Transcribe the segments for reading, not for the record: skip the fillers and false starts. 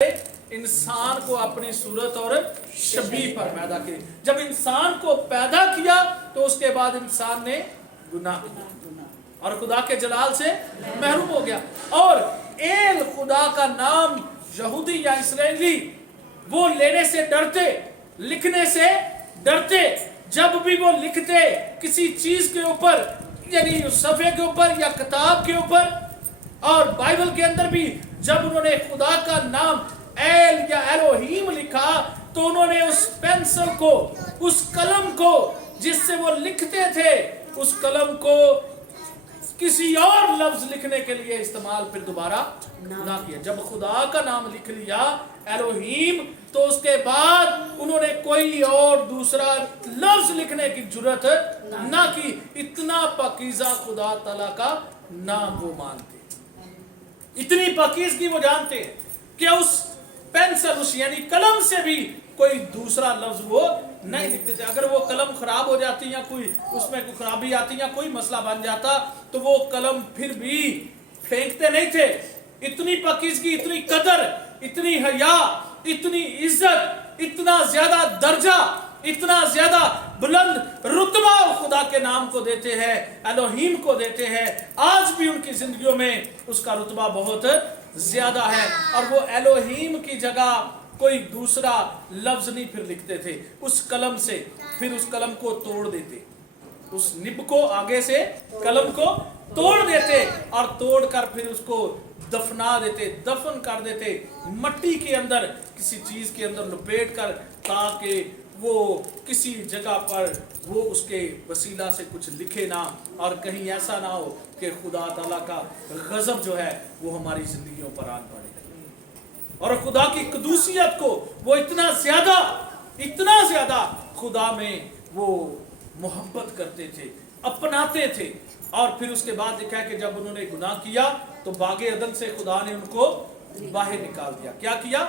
इंसान को अपनी सूरत और शबीह पर पैदा किया। जब इंसान को पैदा किया तो उसके बाद इंसान ने गुनाह किया और खुदा के जलाल से महरूम हो गया। और एल खुदा का नाम यहूदी या इसराइली वो लेने से डरते, लिखने से डरते। जब भी वो लिखते किसी चीज के ऊपर, यानी सफ़े के ऊपर या किताब के ऊपर, और बाइबल के अंदर भी जब उन्होंने खुदा का नाम एल या एलोहीम लिखा तो उन्होंने उस पेंसिल को, उस कलम को जिससे वो लिखते थे, उस कलम को किसी और लफ्ज लिखने के लिए इस्तेमाल फिर दोबारा ना किया। जब खुदा का नाम लिख लिया एलोहीम तो उसके बाद उन्होंने कोई और दूसरा लफ्ज लिखने की जरूरत ना की। इतना पाकीज़ा खुदा ताला का नाम वो मानते, इतनी पाकीज़गी वो जानते कि उस पेंसिल, उस यानी कलम से भी कोई दूसरा लफ्ज वो नहीं लिखते थे। अगर वो कलम खराब हो जाती या कोई उसमें कोई खराबी आती या कोई मसला बन जाता तो वो कलम फिर भी फेंकते नहीं थे। इतनी पाकीज़गी, इतनी कदर, इतनी हया, इतनी इज्जत, इतना ज्यादा दर्जा, इतना ज्यादा बुलंद रुतबा खुदा के नाम को देते हैं, एलोहीम को देते हैं। आज भी उनकी जिंदगियों में उसका रुतबा बहुत ज्यादा है। और वो एलोहीम की जगह कोई दूसरा लफ्ज नहीं फिर लिखते थे उस कलम से, फिर उस कलम को तोड़ देते, उस निब को आगे से कलम को तोड़ देते और तोड़कर फिर उसको दफना देते, दफन कर देते मट्टी के अंदर, किसी चीज के अंदर लपेट कर, ताकि वो किसी जगह पर वो उसके वसीला से कुछ लिखे ना और कहीं ऐसा ना हो कि खुदा ताला का गजब जो है वो हमारी जिंदगियों पर आन पड़े। और खुदा की कदूसियत को वो इतना ज्यादा खुदा में वो मोहब्बत करते थे, अपनाते थे। और फिर उसके बाद देखा कि जब उन्होंने गुनाह किया तो बागे अदन से खुदा ने उनको बाहर निकाल दिया। क्या किया?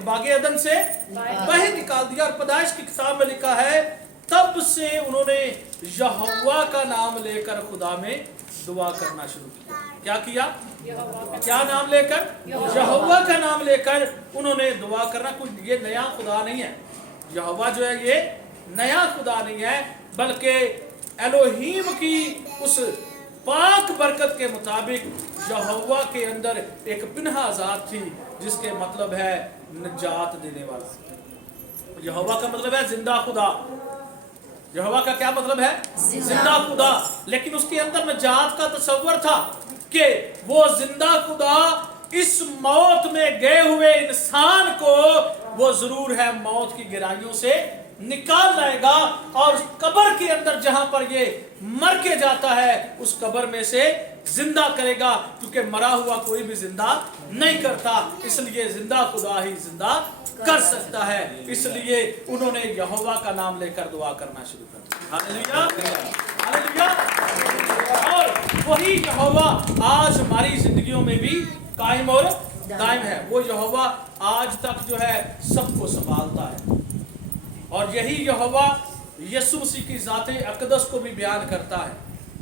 बागे अदन से बाहर निकाल दिया। और पैदाइश की किताब में लिखा है तब से उन्होंने यहोवा का नाम लेकर खुदा में दुआ करना शुरू किया। क्या किया? क्या नाम लेकर? यहोवा का नाम लेकर उन्होंने दुआ करना। कोई ये नया खुदा नहीं है, यहोवा जो है ये नया खुदा नहीं है, बल्कि एलोहीम की उस पाक बरकत के मुताबिक यहोवा के अंदर एक पिन्हा ज़ात थी जिसके मतलब है निजात देने वाला। यहोवा का मतलब है जिंदा खुदा। यहोवा का क्या मतलब है? जिंदा खुदा। लेकिन उसके अंदर निजात का तस्वर था कि वो जिंदा खुदा इस मौत में गए हुए इंसान को वो जरूर है मौत की गहराइयों से निकाल लाएगा और कब्र के अंदर जहां पर ये मर के जाता है उस कब्र में से जिंदा करेगा, क्योंकि मरा हुआ कोई भी जिंदा नहीं करता, इसलिए जिंदा खुदा ही जिंदा कर सकता है। इसलिए उन्होंने यहोवा का नाम लेकर दुआ करना शुरू कर दिया। Hallelujah, hallelujah. और वही यहोवा आज हमारी जिंदगियों में भी कायम और दायम है। वो यहोवा आज तक जो है सबको संभालता है। और यही यहोवा यीशु मसीह की ज़ाते अक़दस को भी बयान करता है,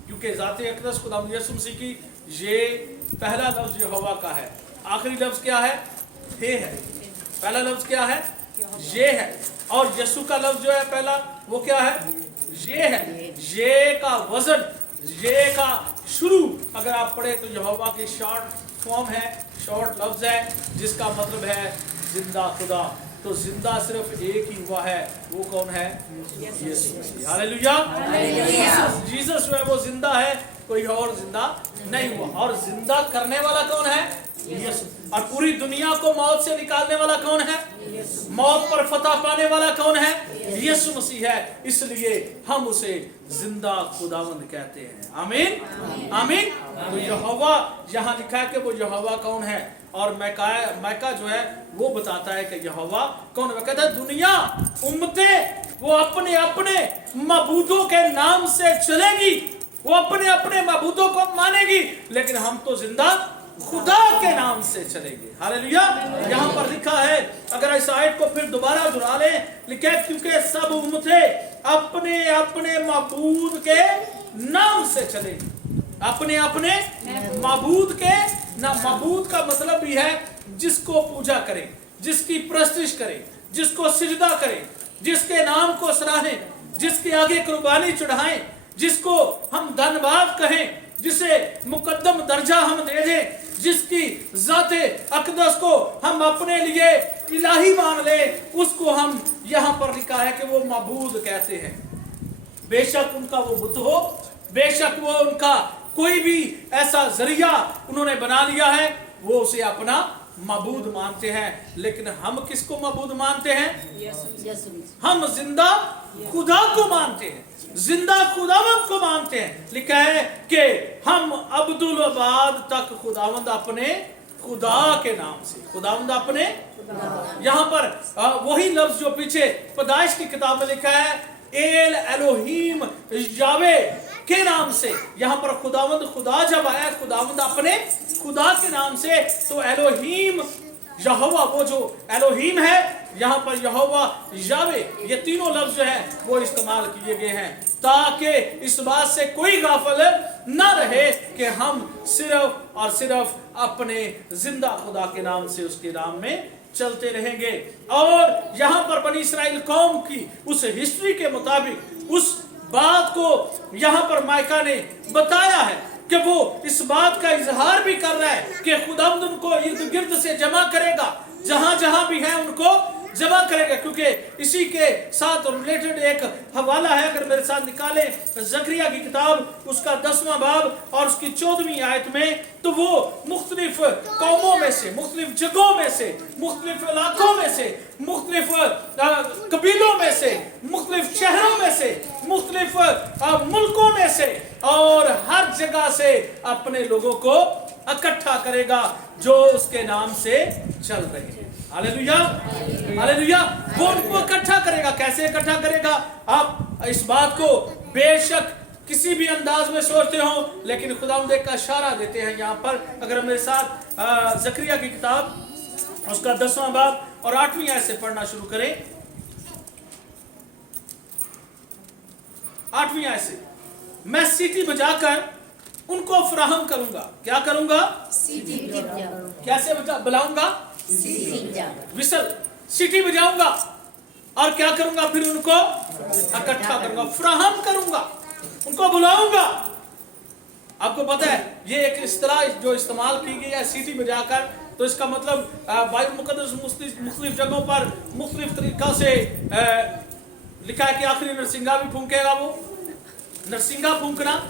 क्योंकि ज़ाते अक़दस खुदा यीशु मसीह की ये पहला लफ्ज़ यहोवा का है। आखिरी लफ्ज़ क्या है? हे है। पहला लफ्ज़ क्या है? ये है। और यीशु का लफ्ज़ जो है पहला वो क्या है? ये है। ये का वजन, ये का शुरू अगर आप पढ़े तो यहोवा की शॉर्ट फॉर्म है, शॉर्ट लफ्ज़ है जिसका मतलब है जिंदा खुदा। तो जिंदा सिर्फ एक ही हुआ है, वो कौन है? यीशु मसीह। हालेलुया। जीसस जो है वो जिंदा है, कोई और जिंदा नहीं हुआ। और जिंदा करने वाला कौन है? यीशु। और पूरी दुनिया को मौत से निकालने वाला कौन है? मौत पर फतह पाने वाला कौन है? यीशु मसीह है। इसलिए हम उसे जिंदा खुदावंद कहते हैं। आमीन, आमीन। तो यहोवा यहाँ लिखा है कि वो यहोवा कौन है। और मैका जो है वो बताता है कि यहोवा कौन है। वो कहता है दुनिया, उम्मतें वो अपने अपने मबूदों के नाम से चलेगी, वो अपने अपने मबूदों को मानेगी, लेकिन हम तो जिंदा खुदा के नाम से चलेंगे। हालेलुया। यहाँ पर लिखा है, अगर इस आयत को फिर दोबारा दोहरा लें, लिखा है क्योंकि सब उम्मतें अपने अपने मबूद के नाम से चलेंगी। अपने अपने मबूद के ना, मबूद का मतलब भी है जिसको पूजा करें, जिसकी प्रस्तिश करें, जिसको सिजदा करें, जिसके नाम को सराहें, जिसके आगे कुर्बानी चढ़ाएं, जिसको हम धन्यवाद कहें, जिसे मुकद्दम दर्जा हम दे दें, जिसकी ज़ाते अक़दस को हम अपने लिए इलाही मान ले, उसको हम यहाँ पर लिखा है कि वो माबूद कहते हैं। बेशक उनका वो बुत हो, बेशक वो उनका कोई भी ऐसा जरिया उन्होंने बना लिया है, वो उसे अपना माबूद मानते हैं। लेकिन हम किसको माबूद मानते हैं? हम जिंदा खुदा को मानते हैं, जिंदा खुदावंद को मानते हैं। लिखा है कि हम अब्दुल अबाद तक खुदावंद अपने खुदा के नाम से, खुदावंद अपने, यहाँ पर वही लफ्ज जो पीछे पैदाइश की किताब में लिखा है, एल एलोहीम यावे के नाम से। यहाँ पर खुदावंद खुदा जब आया, खुदावंद अपने खुदा के नाम से, तो एलोहीम यहोवा, वो जो एलोहीम है, यहाँ पर यहोवा यावे, ये तीनों लफ्ज जो है वो इस्तेमाल किए गए हैं, ताकि इस बात से कोई गाफिल ना रहे कि हम सिर्फ और सिर्फ अपने जिंदा खुदा के नाम से, उसके नाम में चलते रहेंगे। और यहाँ पर बनी इस्राएल कौम की उस हिस्ट्री के मुताबिक उस बात को यहाँ पर मायका ने बताया है कि वो इस बात का इजहार भी कर रहा है कि खुदावंद उनको इर्द गिर्द से जमा करेगा, जहां जहां भी है उनको जमा करेगा। क्योंकि इसी के साथ रिलेटेड एक हवाला है, अगर मेरे साथ निकाले जकरिया की किताब, उसका 10वां बाब और उसकी 14वीं आयत में, तो वो मुख्तलिफ कौमों में से, मुख्तलिफ जगहों में से, मुख्तलिफ इलाकों में से, मुख्तलिफ कबीलों में से, मुख्तलिफ शहरों में से, मुख्तलिफ मुल्कों में से और हर जगह से अपने लोगों को इकट्ठा करेगा जो उसके नाम से चल रहे हैं। Hallelujah, hallelujah. वो उनको इकट्ठा करेगा। कैसे इकट्ठा करेगा? आप इस बात को बेशक किसी भी अंदाज में सोचते हो, लेकिन खुदावंद का इशारा देते हैं यहाँ पर। अगर मेरे साथ जकरिया की किताब उसका 10वां बाब और 8वीं आयत से पढ़ना शुरू करें। 8वीं आयत से, मैं सीटी बजाकर उनको फराहम करूंगा। क्या करूंगा? कैसे बुलाऊंगा? विसल, सीटी बजाऊंगा और क्या करूंगा? फिर उनको इकट्ठा करूंगा, फराहम करूंगा, उनको बुलाऊंगा। आपको पता है ये एक इस्तिलाह जो इस्तेमाल की गई है सीटी बजाकर, तो इसका मतलब बाइबल मुकद्दस मुख्तलिफ जगहों पर मुख्तलिफ तरीका से लिखा है कि आखिरी नरसिंगा भी फूंकेगा। वो नरसिंगा फूंकना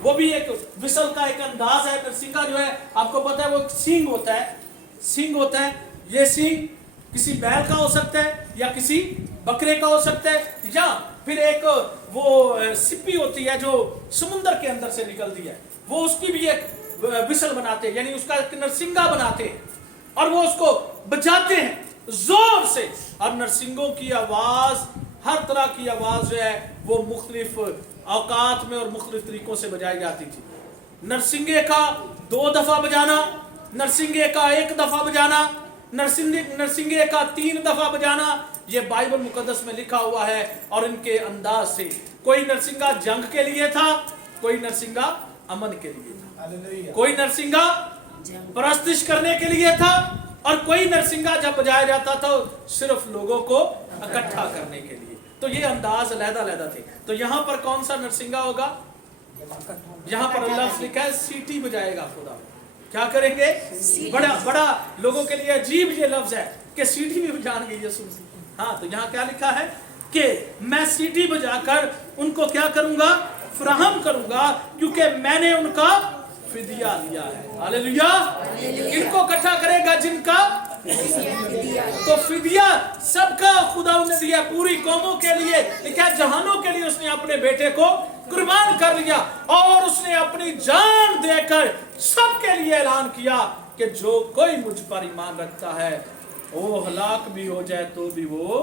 वो भी एक विसल का एक अंदाज है। नरसिंगा जो है आपको पता है वो सींग होता है, सींग होता है। ये सींग किसी बैल का हो सकता है या किसी बकरे का हो सकता है, या फिर एक वो सिप्पी होती है जो समुद्र के अंदर से निकलती है, वो उसकी भी एक विसल बनाते हैं, यानी उसका एक नरसिंगा बनाते हैं और वो उसको बजाते हैं जोर से। और नरसिंगों की आवाज, हर तरह की आवाज जो है वो मुख्तलिफ औकात में और मुख्तलिफ तरीकों से बजाई जाती थी। नरसिंगे का 2 दफा बजाना, नरसिंगे का 1 दफा बजाना, नरसिंगे का 3 दफा बजाना, ये बाइबल मुकद्दस में लिखा हुआ है। और इनके अंदाज से कोई नरसिंगा जंग के लिए था, कोई नरसिंगा अमन के लिए था, कोई नरसिंगा परस्तिश करने के लिए था, और कोई नरसिंगा जब बजाया जाता था सिर्फ लोगों को इकट्ठा करने के लिए। तो ये अंदाज अलग-अलग थे। तो यहाँ पर कौन सा नरसिंगा होगा? यहाँ पर लफ्ज़ लिखा है सीटी बजाएगा खुदा। क्या करेंगे? बड़ा बड़ा लोगों के लिए अजीब ये लफ्ज है कि सीटी भी बजाएंगे यीशु मसीह। हाँ, तो यहाँ क्या लिखा है कि मैं सीटी बजाकर उनको क्या करूंगा? फराहम करूंगा, क्योंकि मैंने उनका फिदिया लिया है। हालेलुया। इनको इकट्ठा करेगा जिनका तो फिदिया सबका खुदा ने दिया, पूरी कौमों के लिए, लिखा जहानों के लिए उसने अपने बेटे को कुर्बान कर लिया और उसने अपनी जान देकर सबके लिए ऐलान किया कि जो कोई मुझ पर ईमान रखता है वो हलाक भी हो जाए तो भी वो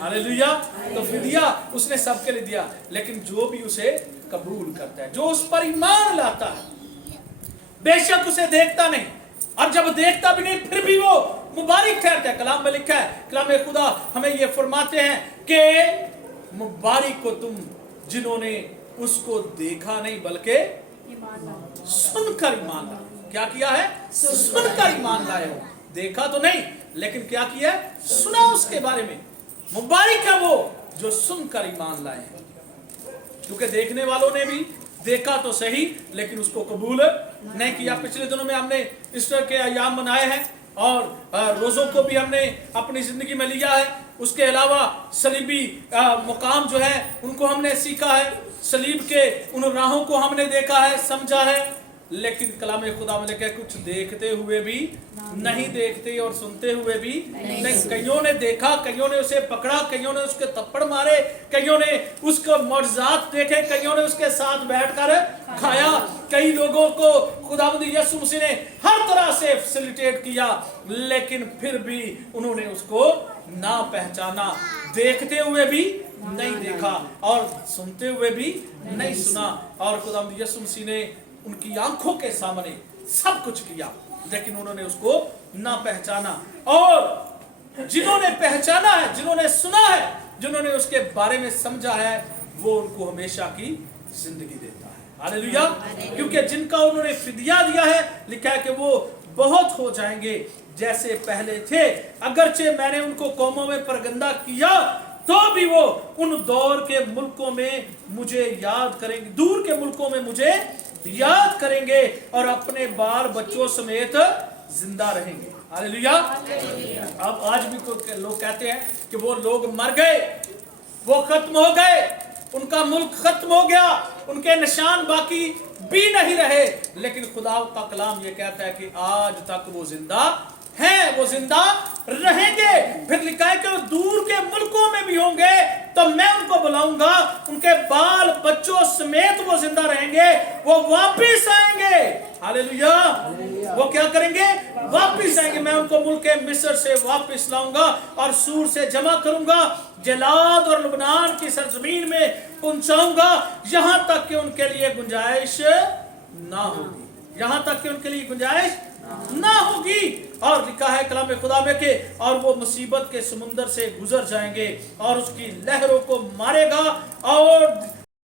हालेलुया। तो फिदिया उसने सबके लिए दिया, लेकिन जो भी उसे कबूल करता है, जो उस पर ईमान लाता है, बेशक उसे देखता नहीं और जब देखता भी नहीं फिर भी वो मुबारक ठहरता है। कलाम में लिखा है, कलाम खुदा हमें ये फरमाते हैं कि मुबारक को तुम जिन्होंने उसको देखा नहीं बल्कि सुनकर ईमान लाया। क्या किया है? सुनकर ईमान लाए हो। देखा तो नहीं, लेकिन क्या किया? सुना उसके बारे में। मुबारक है वो जो सुनकर ईमान लाए हैं, क्योंकि देखने वालों ने भी देखा तो सही, लेकिन उसको कबूल नहीं किया। पिछले दिनों में हमने ईस्टर के अयाम मनाए हैं और रोज़ों को भी हमने अपनी जिंदगी में लिया है। उसके अलावा सलीबी मुकाम जो है उनको हमने सीखा है, सलीब के उन राहों को हमने देखा है, समझा है। लेकिन कलाम खुदा में लिखा है कुछ देखते हुए भी नहीं देखते और सुनते हुए भी नहीं। कईयों ने देखा, कईयों ने उसे पकड़ा, कईयों ने उसके थप्पड़ मारे, कईयों ने उसको मौजज़ात देखे, कईयों ने उसके साथ बैठकर खाया। कई लोगों को खुदावंद यीशु मसीह ने हर तरह से फैसिलिटेट किया, लेकिन फिर भी उन्होंने उसको ना पहचाना। देखते हुए भी नहीं देखा और सुनते हुए भी नहीं सुना। और खुदावंद यीशु मसीह ने उनकी आंखों के सामने सब कुछ किया, लेकिन उन्होंने उसको ना पहचाना। और जिन्होंने पहचाना है, जिन्होंने सुना है, जिन्होंने उसके बारे में समझा है, वो उनको हमेशा की जिंदगी देता है। हालेलुया। क्योंकि जिनका उन्होंने फिदिया दिया है, लिखा है कि वो बहुत हो जाएंगे जैसे पहले थे। अगरचे मैंने उनको कौमों में परगंदा किया, तो भी वो उन दौर के मुल्कों में मुझे याद करेंगे, दूर के मुल्कों में मुझे याद करेंगे और अपने बाल बच्चों समेत जिंदा रहेंगे। हालेलुया। अब आज भी कोई लोग कहते हैं कि वो लोग मर गए, वो खत्म हो गए, उनका मुल्क खत्म हो गया, उनके निशान बाकी भी नहीं रहे। लेकिन खुदा का कलाम ये कहता है कि आज तक वो जिंदा हैं, वो जिंदा रहेंगे। फिर लिखा है कि वो दूर के मुल्कों में भी होंगे तो मैं उनको बुलाऊंगा, उनके बाल बच्चों समेत वो जिंदा रहेंगे, वो वापिस आएंगे। हालेलुया। वो क्या करेंगे? वापिस आएंगे। मैं उनको मुल्क मिस्र से वापिस लाऊंगा और सूर से जमा करूंगा, जलाद और लबनान की सरजमीन में पहुंचाऊंगा, यहां तक कि उनके लिए गुंजाइश ना होगी, यहां तक कि उनके लिए गुंजाइश ना होगी। और लिखा है कलाम खुदा में के और वो मुसीबत के समुंदर से गुजर जाएंगे और उसकी लहरों को मारेगा और